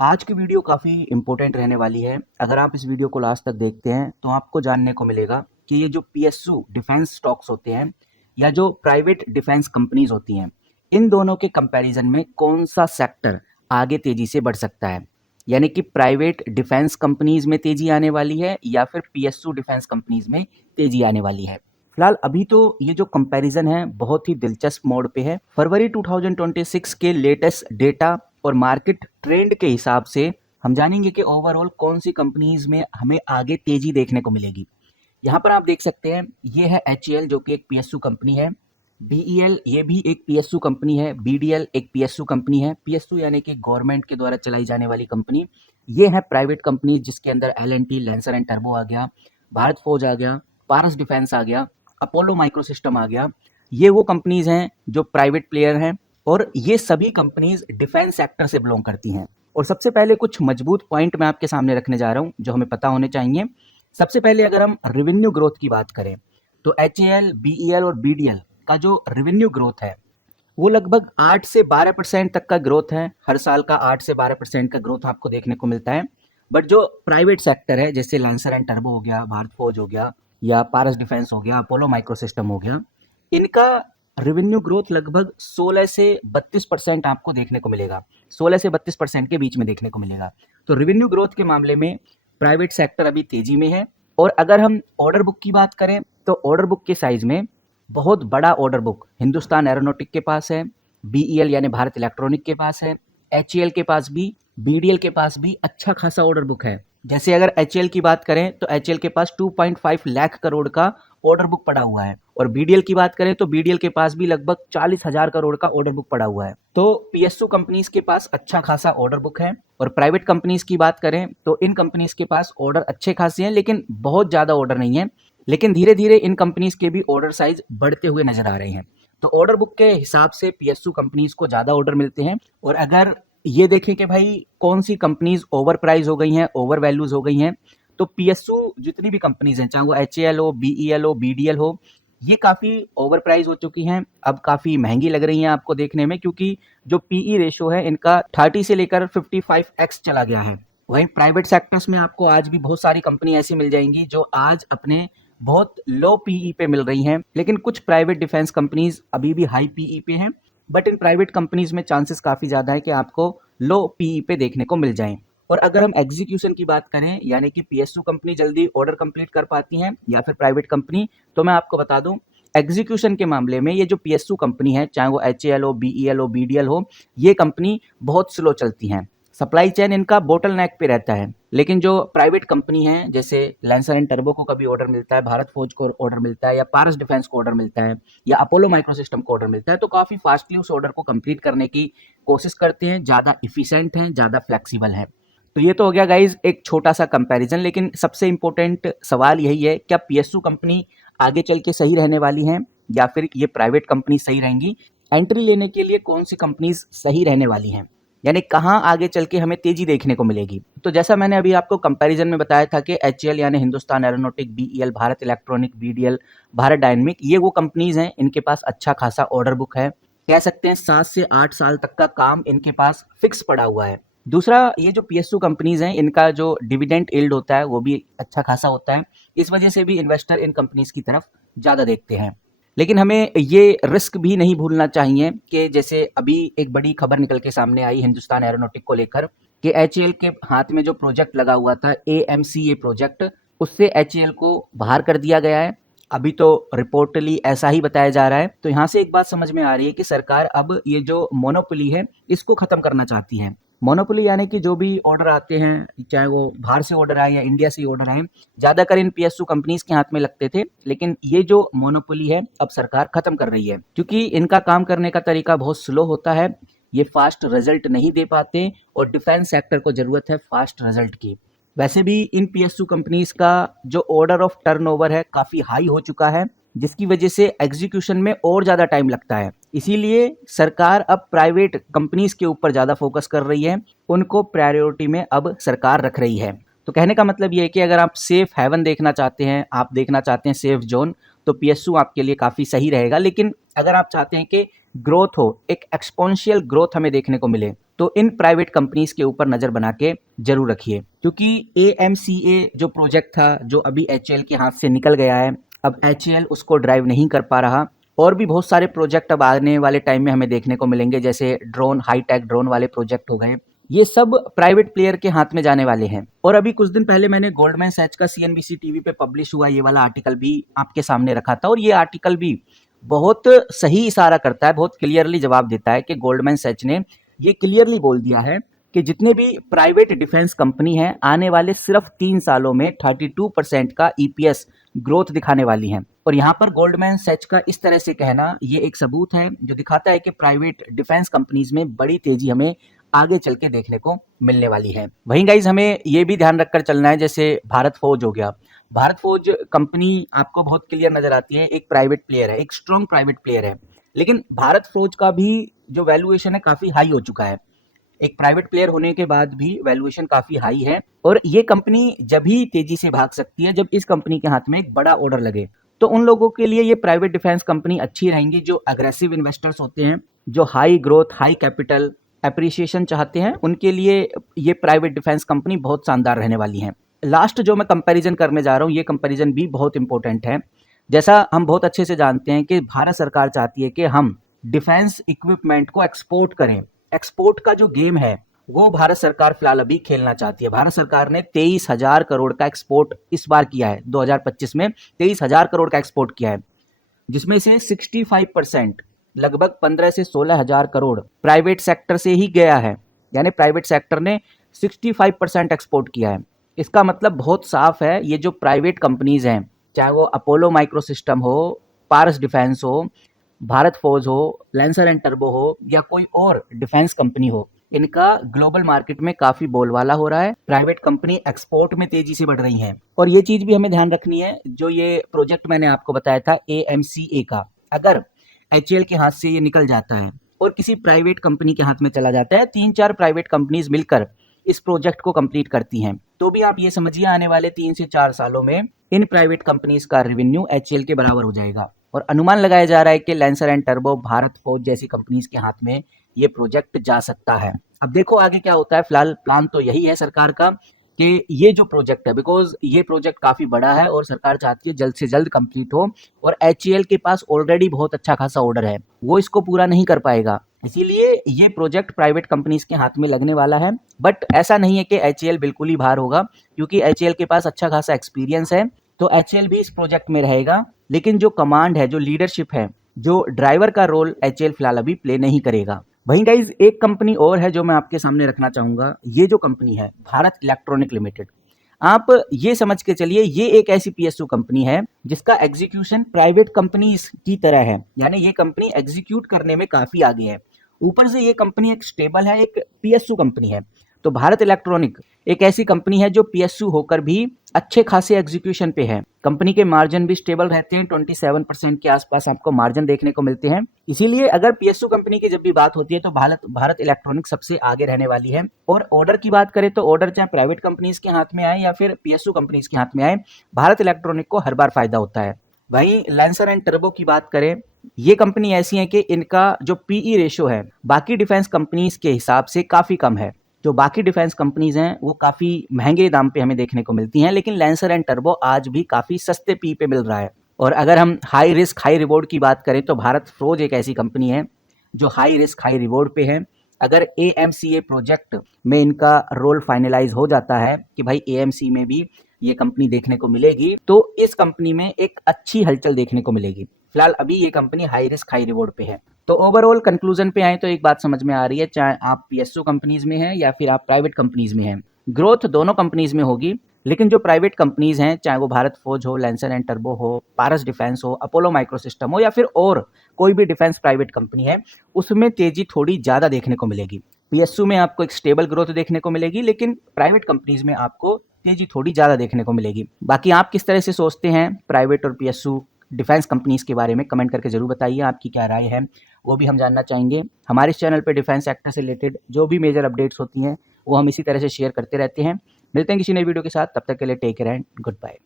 आज की वीडियो काफ़ी इम्पोर्टेंट रहने वाली है। अगर आप इस वीडियो को लास्ट तक देखते हैं तो आपको जानने को मिलेगा कि ये जो पीएसयू डिफेंस स्टॉक्स होते हैं या जो प्राइवेट डिफेंस कंपनीज होती हैं, इन दोनों के कंपैरिजन में कौन सा सेक्टर आगे तेजी से बढ़ सकता है। यानी कि प्राइवेट डिफेंस कंपनीज में तेजी आने वाली है या फिर पीएसयू डिफेंस कंपनीज में तेजी आने वाली है। फिलहाल अभी तो ये जो कंपैरिजन है बहुत ही दिलचस्प मोड पे है। फरवरी 2026 के लेटेस्ट डेटा और मार्केट ट्रेंड के हिसाब से हम जानेंगे कि ओवरऑल कौन सी कंपनीज में हमें आगे तेजी देखने को मिलेगी। यहाँ पर आप देख सकते हैं, ये है एचएएल जो कि एक पीएसयू कंपनी है। बीईएल ये भी एक पीएसयू कंपनी है। बीडीएल एक पीएसयू कंपनी है। पीएसयू यानी कि गवर्नमेंट के द्वारा चलाई जाने वाली कंपनी। ये है प्राइवेट कंपनी जिसके अंदर एल&टी, लैंसर एंड टर्बो आ गया, भारत फोर्ज आ गया, पारस डिफेंस आ गया, अपोलो माइक्रोसिस्टम आ गया। ये वो कंपनीज हैं जो प्राइवेट प्लेयर हैं और ये सभी कंपनीज डिफेंस सेक्टर से बिलोंग करती हैं। और सबसे पहले कुछ मजबूत पॉइंट मैं आपके सामने रखने जा रहा हूं जो हमें पता होने चाहिए। सबसे पहले अगर हम रेवेन्यू ग्रोथ की बात करें तो एचएएल, बीईएल और बीडीएल का जो रेवेन्यू ग्रोथ है वो लगभग 8 से 12% तक का ग्रोथ है। हर साल का 8 से 12% का ग्रोथ आपको देखने को मिलता है। बट जो प्राइवेट सेक्टर है जैसे लैंसर एंड टर्बो हो गया, भारत फोर्ज हो गया या पारस डिफेंस हो गया, अपोलो माइक्रोसिस्टम हो गया, इनका रेवेन्यू ग्रोथ लगभग 16 से 32% आपको देखने को मिलेगा। 16 से 32% के बीच में देखने को मिलेगा। तो रेवेन्यू ग्रोथ के मामले में प्राइवेट सेक्टर अभी तेजी में है। और अगर हम ऑर्डर बुक की बात करें तो ऑर्डर बुक के साइज में बहुत बड़ा ऑर्डर बुक हिंदुस्तान एरोनॉटिक के पास है, बीईएल यानी भारत इलेक्ट्रॉनिक के पास है, एचएएल के पास भी, बीडीएल के पास भी अच्छा खासा ऑर्डर बुक है। जैसे अगर एचएएल की बात करें तो एचएएल के पास 2.5 लाख करोड़ का ऑर्डर बुक पड़ा हुआ है। और बीडीएल की बात करें तो बीडीएल के पास भी लगभग 40,000 करोड़ का ऑर्डर बुक पड़ा हुआ है। तो पीएसयू कंपनीज के पास अच्छा खासा ऑर्डर बुक है। और प्राइवेट कंपनीज की बात करें तो इन कंपनीज के पास ऑर्डर अच्छे खासे हैं लेकिन बहुत ज्यादा ऑर्डर नहीं है। लेकिन धीरे धीरे इन कंपनीज के भी ऑर्डर साइज बढ़ते हुए नजर आ रहे हैं। तो ऑर्डर बुक के हिसाब से पीएसयू कंपनीज को ज्यादा ऑर्डर मिलते हैं। और अगर ये देखें कि भाई कौन सी कंपनीज ओवर प्राइस हो गई हैं, ओवर वैल्यूज हो गई हैं, तो पीएसयू जितनी भी कंपनीज हैं, चाहे वो एचएएल हो, बीईएल हो, बीडीएल हो, ये काफी ओवर प्राइस हो चुकी हैं। अब काफी महंगी लग रही हैं आपको देखने में, क्योंकि जो पीई रेशो है इनका 30 से लेकर 55x चला गया है। वहीं प्राइवेट सेक्टर्स में आपको आज भी बहुत सारी कंपनी ऐसी मिल जाएंगी जो आज अपने बहुत लो पीई पे मिल रही हैं। लेकिन कुछ प्राइवेट डिफेंस कंपनीज अभी भी हाई पीई पे हैं। बट इन प्राइवेट कंपनीज में चांसेस काफी ज्यादा है कि आपको लो पीई पे देखने को मिल जाएं। और अगर हम एग्जीक्यूशन की बात करें यानी कि पीएसयू कंपनी जल्दी ऑर्डर कंप्लीट कर पाती हैं या फिर प्राइवेट कंपनी, तो मैं आपको बता दूं एग्जीक्यूशन के मामले में ये जो पीएसयू कंपनी है, चाहे वो एचएएल हो, बीईएल हो, बीडीएल हो, ये कंपनी बहुत स्लो चलती हैं। सप्लाई चेन इनका बोटल नेक पे रहता है। लेकिन जो प्राइवेट कंपनी है जैसे लैंसर एंड टर्बो को कभी ऑर्डर मिलता है, भारत फोर्ज को ऑर्डर मिलता है या पारस डिफेंस को ऑर्डर मिलता है या अपोलो माइक्रोसिस्टम को ऑर्डर मिलता है, तो काफी फास्टली उस ऑर्डर को कंप्लीट करने की कोशिश करते हैं, ज्यादा इफिशिएंट हैं, ज्यादा फ्लेक्सिबल हैं। तो ये तो हो गया गाइज एक छोटा सा कंपैरिजन। लेकिन सबसे इंपॉर्टेंट सवाल यही है, क्या पीएसयू कंपनी आगे चल के सही रहने वाली हैं या फिर ये प्राइवेट कंपनी सही रहेंगी। एंट्री लेने के लिए कौन सी कंपनीज सही रहने वाली हैं, यानी कहाँ आगे चल के हमें तेजी देखने को मिलेगी। तो जैसा मैंने अभी आपको कंपैरिजन में बताया था कि एचएएल यानी Hindustan aeronautic, BEL Bharat electronic, BDL Bharat dynamic, ये वो कंपनीज हैं इनके पास अच्छा खासा ऑर्डर बुक है। कह सकते हैं 7 से 8 साल तक का काम इनके पास फिक्स पड़ा हुआ है। दूसरा, ये जो पीएसयू कंपनीज हैं इनका जो डिविडेंड यील्ड होता है वो भी अच्छा खासा होता है। इस वजह से भी इन्वेस्टर इन कंपनीज की तरफ ज़्यादा देखते हैं। लेकिन हमें ये रिस्क भी नहीं भूलना चाहिए कि जैसे अभी एक बड़ी खबर निकल के सामने आई हिंदुस्तान एरोनॉटिक को लेकर कि एचएएल के हाथ में जो प्रोजेक्ट लगा हुआ था एएमसीए प्रोजेक्ट, उससे एचएएल को बाहर कर दिया गया है। अभी तो रिपोर्टली ऐसा ही बताया जा रहा है। तो यहाँ से एक बात समझ में आ रही है कि सरकार अब ये जो मोनोपोली है इसको खत्म करना चाहती है। मोनोपोली यानी कि जो भी ऑर्डर आते हैं, चाहे वो बाहर से ऑर्डर आए या इंडिया से ऑर्डर आए, ज्यादातर इन पीएसयू कंपनीज के हाथ में लगते थे। लेकिन ये जो मोनोपोली है अब सरकार खत्म कर रही है, क्योंकि इनका काम करने का तरीका बहुत स्लो होता है, ये फास्ट रिजल्ट नहीं दे पाते और डिफेंस सेक्टर को जरूरत है फास्ट रिजल्ट की। वैसे भी इन पीएसयू कंपनीज का जो ऑर्डर ऑफ टर्नओवर है काफी हाई हो चुका है, जिसकी वजह से एग्जीक्यूशन में और ज्यादा टाइम लगता है। इसीलिए सरकार अब प्राइवेट कंपनीज के ऊपर ज्यादा फोकस कर रही है, उनको प्रायोरिटी में अब सरकार रख रही है। तो कहने का मतलब ये है कि अगर आप सेफ हेवन देखना चाहते हैं, आप देखना चाहते हैं सेफ जोन, तो पीएसयू आपके लिए काफी सही रहेगा। लेकिन अगर आप चाहते हैं कि ग्रोथ हो, एक एक्सपोनेंशियल ग्रोथ हमें देखने को मिले, तो इन प्राइवेट कंपनीज के ऊपर नजर बना के जरूर रखिए, क्योंकि AMCA जो प्रोजेक्ट था जो अभी HAL के हाथ से निकल गया है, अब HAL उसको ड्राइव नहीं कर पा रहा। और भी बहुत सारे प्रोजेक्ट अब आने वाले टाइम में हमें देखने को मिलेंगे, जैसे ड्रोन, हाईटेक ड्रोन वाले प्रोजेक्ट हो गए, ये सब प्राइवेट प्लेयर के हाथ में जाने वाले हैं। और अभी कुछ दिन पहले मैंने गोल्डमैन सैच का CNBC टीवी पे पब्लिश हुआ ये वाला आर्टिकल भी आपके सामने रखा था, और ये आर्टिकल भी बहुत सही इशारा करता है, बहुत क्लियरली जवाब देता है कि गोल्डमैन सैच ने ये क्लियरली बोल दिया है कि जितने भी प्राइवेट डिफेंस कंपनी हैं आने वाले सिर्फ 3 सालों में 32% का EPS ग्रोथ दिखाने वाली हैं। और यहाँ पर गोल्डमैन सैच का इस तरह से कहना ये एक सबूत है जो दिखाता है कि प्राइवेट डिफेंस कंपनीज में बड़ी तेजी हमें आगे चल के देखने को मिलने वाली है। वहीं गाइज हमें ये भी ध्यान रखकर चलना है, जैसे भारत फौज हो गया, भारत फौज कंपनी आपको बहुत क्लियर नजर आती है, एक प्राइवेट प्लेयर है, एक स्ट्रॉन्ग प्राइवेट प्लेयर है, लेकिन भारत फौज का भी जो वैल्यूएशन है काफी हाई हो चुका है। एक प्राइवेट प्लेयर होने के बाद भी वैल्यूएशन काफी हाई है, और ये कंपनी जब ही तेजी से भाग सकती है जब इस कंपनी के हाथ में एक बड़ा ऑर्डर लगे। तो उन लोगों के लिए ये प्राइवेट डिफेंस कंपनी अच्छी रहेंगी जो अग्रेसिव इन्वेस्टर्स होते हैं, जो high growth, high capital appreciation चाहते हैं, उनके लिए ये प्राइवेट डिफेंस कंपनी बहुत शानदार रहने वाली हैं। लास्ट जो मैं कंपैरिजन करने जा रहा हूँ, ये कंपैरिजन भी बहुत इंपॉर्टेंट है। जैसा हम बहुत अच्छे से जानते हैं कि भारत सरकार चाहती है कि हम डिफेंस इक्विपमेंट को एक्सपोर्ट करें। एक्सपोर्ट का जो गेम है वो भारत सरकार फिलहाल अभी खेलना चाहती है। भारत सरकार ने 23,000 करोड़ का एक्सपोर्ट इस बार किया है, 2025 में 23,000 करोड़ का एक्सपोर्ट किया है, जिसमें से 65% लगभग 15 से 16,000 करोड़ प्राइवेट सेक्टर से ही गया है। यानी प्राइवेट सेक्टर ने 65% एक्सपोर्ट किया है। इसका मतलब बहुत साफ है, ये जो प्राइवेट कंपनीज हैं, चाहे वो अपोलो माइक्रो सिस्टम हो, पारस डिफेंस हो, भारत फौज हो, लैंसर एंड टर्बो हो, या कोई और डिफेंस कंपनी हो, इनका ग्लोबल मार्केट में काफी बोलबाला हो रहा है। प्राइवेट कंपनी एक्सपोर्ट में तेजी से बढ़ रही हैं। और ये चीज भी हमें ध्यान रखनी है, जो ये प्रोजेक्ट मैंने आपको बताया था AMCA का, अगर HAL के हाथ से ये निकल जाता है और किसी प्राइवेट कंपनी के हाथ में चला जाता है, 3-4 प्राइवेट कंपनीज मिलकर इस प्रोजेक्ट को कंप्लीट करती हैं, तो भी आप ये समझिए आने वाले 3 से 4 सालों में इन प्राइवेट कंपनीज का रेवेन्यू HAL के बराबर हो जाएगा। और अनुमान लगाया जा रहा है कि लैंसर एंड टर्बो, भारत फौज जैसी कंपनीज के हाथ में ये प्रोजेक्ट जा सकता है। अब देखो आगे क्या होता है। फिलहाल प्लान तो यही है सरकार का कि ये जो प्रोजेक्ट है, बिकॉज ये प्रोजेक्ट काफी बड़ा है और सरकार चाहती है जल्द से जल्द कंप्लीट हो, और HAL के पास ऑलरेडी बहुत अच्छा खासा ऑर्डर है, वो इसको पूरा नहीं कर पाएगा, इसीलिए ये प्रोजेक्ट प्राइवेट कंपनीज के हाथ में लगने वाला है। बट ऐसा नहीं है कि HAL बिल्कुल ही बाहर होगा, क्योंकि HAL के पास अच्छा खासा एक्सपीरियंस है, तो HAL भी इस प्रोजेक्ट में रहेगा। लेकिन जो कमांड है, जो लीडरशिप है, जो ड्राइवर का रोल HAL फिलहाल अभी प्ले नहीं करेगा। वहीं गाइज एक कंपनी और है जो मैं आपके सामने रखना चाहूंगा, ये जो कंपनी है भारत इलेक्ट्रॉनिक लिमिटेड। आप ये समझ के चलिए, ये एक ऐसी PSU कंपनी है जिसका एग्जीक्यूशन प्राइवेट कंपनीज की तरह है, यानी ये कंपनी एग्जीक्यूट करने में काफी आगे है। ऊपर से ये कंपनी एक स्टेबल है, एक PSU कंपनी है। तो भारत इलेक्ट्रॉनिक एक ऐसी कंपनी है जो PSU होकर भी अच्छे खासे एग्जीक्यूशन पे है। कंपनी के मार्जिन भी स्टेबल रहते हैं, 27% के आसपास आपको मार्जिन देखने को मिलते हैं। इसीलिए अगर PSU कंपनी की जब भी बात होती है तो भारत इलेक्ट्रॉनिक सबसे आगे रहने वाली है। और ऑर्डर की बात करें तो ऑर्डर चाहे प्राइवेट कंपनीज के हाथ में आए या फिर PSU कंपनीज के हाथ में आए, भारत इलेक्ट्रॉनिक को हर बार फायदा होता है। वहीं लैंसर एंड टर्बो की बात करें, ये कंपनी ऐसी है कि इनका जो PE रेशो है बाकी डिफेंस कंपनीज के हिसाब से काफी कम है। जो बाकी डिफेंस कंपनीज हैं वो काफी महंगे दाम पे हमें देखने को मिलती हैं, लेकिन लैंसर एंड टर्बो आज भी काफी सस्ते PE पे मिल रहा है। और अगर हम हाई रिस्क हाई रिवॉर्ड की बात करें तो भारत फौज एक ऐसी कंपनी है जो हाई रिस्क हाई रिवॉर्ड पे है। अगर AMCA प्रोजेक्ट में इनका रोल फाइनलाइज हो जाता है कि भाई AMC में भी ये कंपनी देखने को मिलेगी, तो इस कंपनी में एक अच्छी हलचल देखने को मिलेगी। फिलहाल अभी ये company high risk high reward पे है। तो ओवरऑल कंक्लूजन पे आए तो एक बात समझ में आ रही है, चाहे आप PSU कंपनीज में हैं या फिर आप प्राइवेट कंपनीज में हैं, ग्रोथ दोनों कंपनीज में होगी। लेकिन जो प्राइवेट कंपनीज हैं, चाहे वो भारत फौज हो, लैंसर एंड टर्बो हो, पारस डिफेंस हो, अपोलो माइक्रो सिस्टम हो, या फिर और कोई भी डिफेंस प्राइवेट कंपनी है, उसमें तेजी थोड़ी ज्यादा देखने को मिलेगी। PSU में आपको एक स्टेबल ग्रोथ देखने को मिलेगी, लेकिन प्राइवेट कंपनीज में आपको तेजी थोड़ी ज्यादा देखने को मिलेगी। बाकी आप किस तरह से सोचते हैं प्राइवेट और PSU डिफेंस कंपनीज के बारे में, कमेंट करके जरूर बताइए, आपकी क्या राय है वो भी हम जानना चाहेंगे। हमारे इस चैनल पे डिफेंस सेक्टर से रिलेटेड जो भी मेजर अपडेट्स होती हैं वो हम इसी तरह से शेयर करते रहते हैं। मिलते हैं किसी नई वीडियो के साथ, तब तक के लिए take care and good bye.